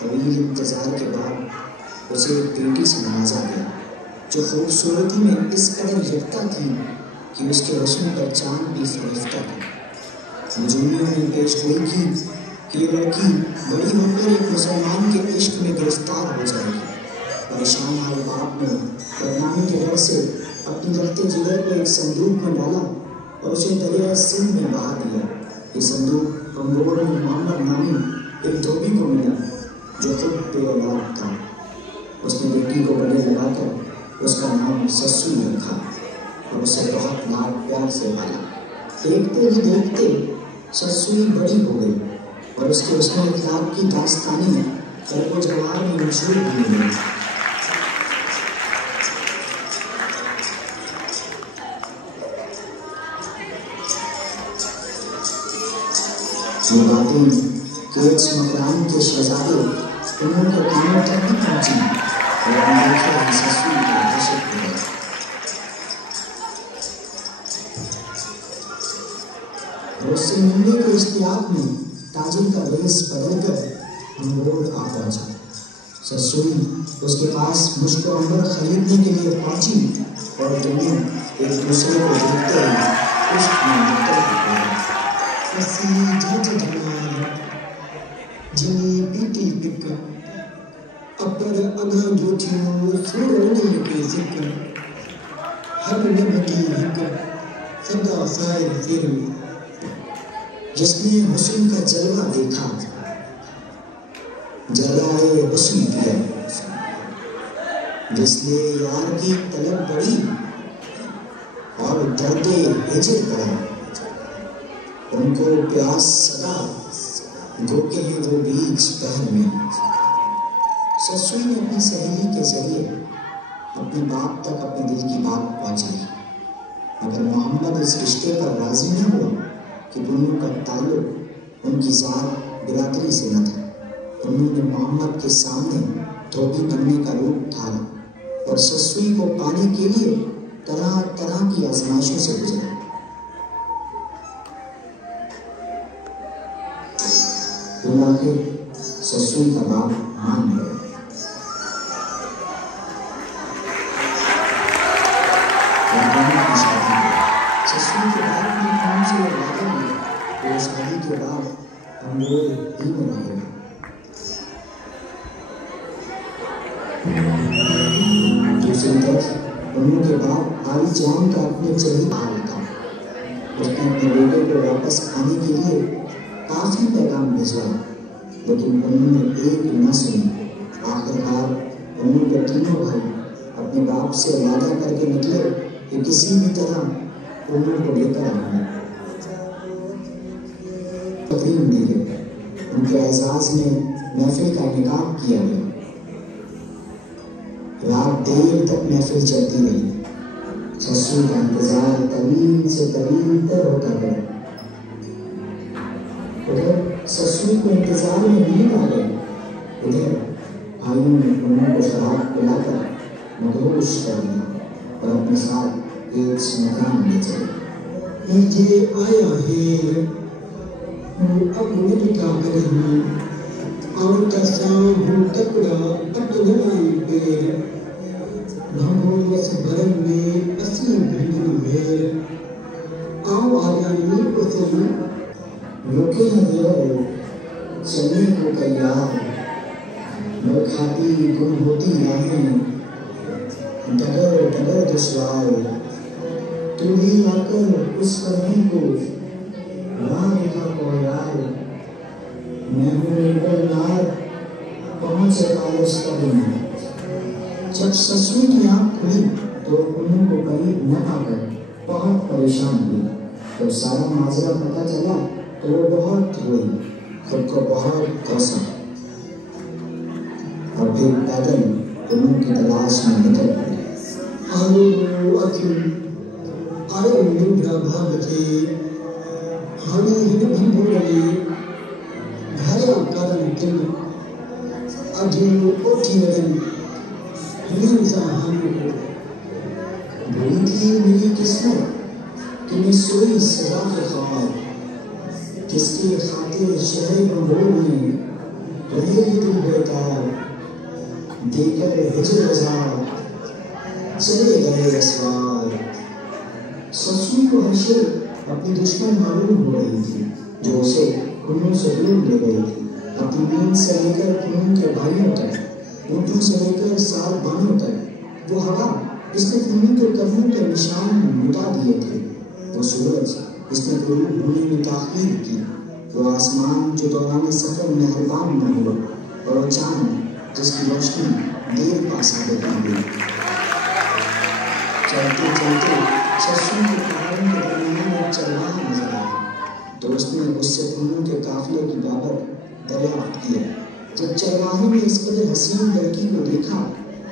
طویل انتظار کے بعد اسے ایک بیٹی سے نوازا گیا جو خوبصورتی میں اس قدر یکتا تھی کہ اس کے حسن پر چاند بھی فریفتہ تھا۔ نجومیوں نے پیش گوئی کی کہ یہ لڑکی بڑی ہو کر ایک مسلمان کے عشق میں گرفتار ہو جائے گی۔ پریشان ہوئے باپ نے بدنامی کے ڈر سے اپنی رخت جگر کو ایک صندوق میں ڈالا اور اسے دریائے سندھ میں بہا دیا۔ یہ صندوق کمبوڑ میں محمد نامی ایک دھوبی کو ملا جو خود بے اولاد تھا۔ اس نے بیٹی کو گلے لگا کر اس کا نام سسوئی رکھا اور اسے بہت لاڈ پیار سے پالا۔ دیکھتے ہی دیکھتے سسوئی بڑی ہو گئی اور اس کے حسن اخلاق کی داستانیں خلق و جوار میں مشہور ہونے لگی۔ یہ باتیں کیٹس مکران کے شہزادے انہوں کے کانوں تک بھی پہنچی اور اندیکھے ہی سسوئی کا عاشق ہو گیا۔ اور اس سے ملنے کے اشتیاق میں تاجر کا ریس بدل کر کمبوڑ آ پہنچا۔ سسوئی اس کے پاس مشک و عنبر خریدنے کے لیے پہنچی اور دونوں ایک دوسرے کو دیکھتے ہی عشق میں مبتلا ہو گئے۔ اسی جج دھمار جنی پیٹی پک اپر اگاں جوٹھیوں سوڑنے کے ذکر ہر نبھتی ہک صدا سائر فر۔ جس نے حسن کا جلوہ دیکھا جلائے حسن کیا، جس نے یار کی طلب بڑھی اور درد ہجر پڑا، ان کو پیاس صدا گو کے ہیں وہ بیج بہر میں۔ سسوئی نے اپنی سہیلی کے ذریعے اپنے باپ تک اپنے دل کی بات پہنچائی، مگر محمد اس رشتے پر راضی نہ ہوا کہ دونوں کا تعلق ان کی ذات برادری سے نہ تھا۔ انہوں نے محمد کے سامنے دھوبی بننے کا روپ ڈھالا اور سسوئی کو پانے کے لیے طرح طرح کی آزمائشوں سے گزرا۔ بالآخر سسوئی کا باپ مان گیا۔ سسوئی کے باپ نے کون سے وعدہ لیا کہ اس شادی کے بعد ہم لوگ ہی میں رہیں گے۔ دوسری طرف انہوں کے باپ عالی جان کا اپنے چہی حال تھا۔ اس نے اپنے بیٹے کو واپس آنے کے لیے کافی پیغام بھیجا لیکن انہوں نے ایک نہ سنی۔ آخرکار انہوں کے تینوں بھائی اپنے باپ سے وعدہ کر کے نکلے کہ کسی بھی طرح انہوں کو لے کر آئیں گے۔ تقریم دی گئی، ان کے اعزاز میں محفل کا انعقاد کیا گیا۔ رات دیر تک محفل چلتی رہی۔ سسوئی کا انتظار طویل سے طویل تر ہوتا گیا۔ ادھر سسوئی کو انتظار میں نیند آ گئی، ادھر بھائیوں نے انہوں کو شراب پلا کر مدہوش کر دیا اور اپنے ساتھ ایک سمکان لے چلے۔ یہ آیا ہے اب ملکا کریں اور کساں ہوں تکڑا تکڑائی پیر بھمو یس بھرن میں اسی بھنجن میر آؤ آجانی اسے رکے ہیں چلنے کو تیار میں کھاتی گم ہوتی راہیں ڈگر ڈگر دشوار تو بھی آ کر اس قدمی کو راہ دکھا کو یار میں ہوں نار پہنچے کالج قدم۔ جب سسوئی کی آنکھ کھلی تو انہوں کو قریب نہ آ کر بہت پریشان ہوئی۔ جب سارا ماجرا پتہ چلا تو وہ بہت روئی، خود کو بہت کوسا اور پھر پیدل انہوں کی تلاش میں نکل پڑی۔ آلو اکیل آئے نمبرا بھاگ کے ہمیں ہن بھنبھوڑی گھریا کرن دل اجو اوٹھی ودن ہمیں سا ہم کو بڑی تھی میری قسمت کہ میں سوئی سزا کے خواب جس کی خاطر شہر بھنبھوڑ میں رہے ہی دل بیدار دے کر ہجر ہزار چلے گئے اسوار۔ سسوئی کو حشر اپنی دشمن معلوم ہو رہی تھی جو اسے کنوں سے دور لے گئی تھی، اپنی نیند سے لے کر کنوں کے بھائیوں تک، اونٹوں سے لے کر سال بانوں تک، وہ ہوا اس نے کنوں کے قدموں کے نشان مٹا دیے تھے، وہ سورج اس نے غروب ہونے میں تاخیر کی، وہ آسمان جو دوران سفر مہربان نہ ہوا، اور وہ چاند جس کی روشنی دیر پا ثابت ہو گئی۔ چلتے چلتے سسوئی کے پہاڑوں کے درمیان ایک چرواہا نظر آیا تو اس نے اس سے کنوں کے قافلے کی بابت دریافت کیا۔ جب چرواہے نے اس قدر حسین لڑکی کو دیکھا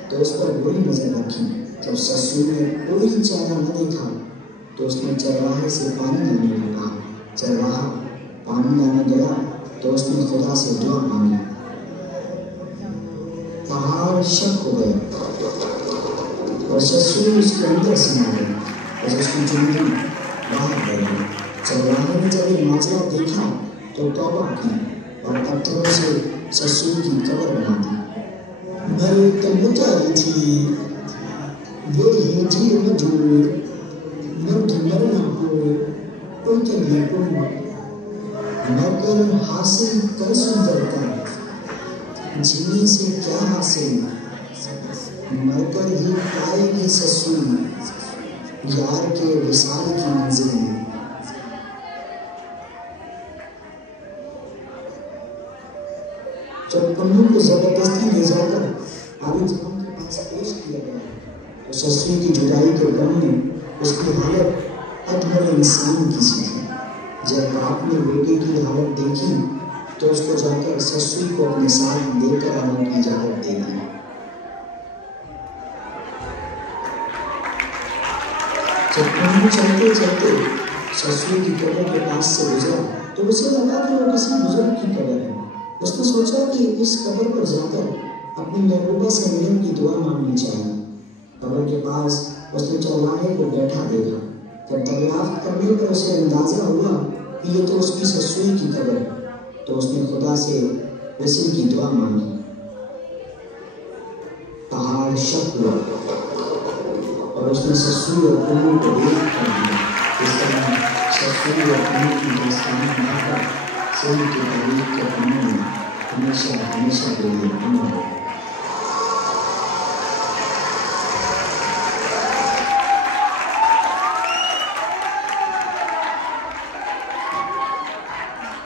تو اس پر بری نظر رکھی۔ جب سسوئی نے کوئی چارہ نہ دیکھا تو اس نے چرواہے سے پانی لانے کو کہا۔ چرواہا پانی لانے گیا تو اس نے خدا سے دعا مانگی۔ پہاڑ شک ہو گئے اور سسوئی اس کے اندر سما گئی اور اس کی جنگی باہر گئی۔ چرواہے نے جب یہ ماجرا دیکھا تو توبہ کی اور پتھروں سے سسوئی کی قبر بنا دی۔ مر تمتاری تھی وہی جی مجور مرد مرنا ہو ان کے لیکن مگر حاصل کر سندرتا جینے سے کیا حاصل، مر کر ہی پائے گی سسوئی یار کے وصال کی منزل میں۔ جب کنوں کو زبردستی لے جا کر عالم جہاں کے پاس پیش کیا گیا تو سسوئی کی جدائی کے غم میں اس کی حالت ادھر انسان کی سی تھی۔ جب باپ نے بیٹے کی حالت دیکھی تو اس کو جا کر سسوئی کو اپنے ساتھ لے کر آنے کی اجازت دے دی۔ جب کنوں چلتے چلتے سسوئی کی قبر کے پاس سے گزرا تو اسے لگا کہ وہ کسی بزرگ کی قبر ہے۔ اس نے سوچا کہ اس قبر پر جا کر اپنی محبوبہ سے ملنے کی دعا مانگنی چاہیے۔ قبر کے پاس اس نے چرواہے کو بیٹھا دیکھا۔ جب دریافت کرنے پر اسے اندازہ ہوا کہ یہ تو اس کی سسوئی کی قبر ہے تو اس نے خدا سے وصل کی دعا مانگی۔ پہاڑ شک ہوا اور اس نے سسوئی اور کنوں کو دیکھ کر دیا۔ اس طرح سسوئی اور کنوں کی داستان بنا کر سن کے تاریخ کے پنوں میں ہمیشہ ہمیشہ کے لیے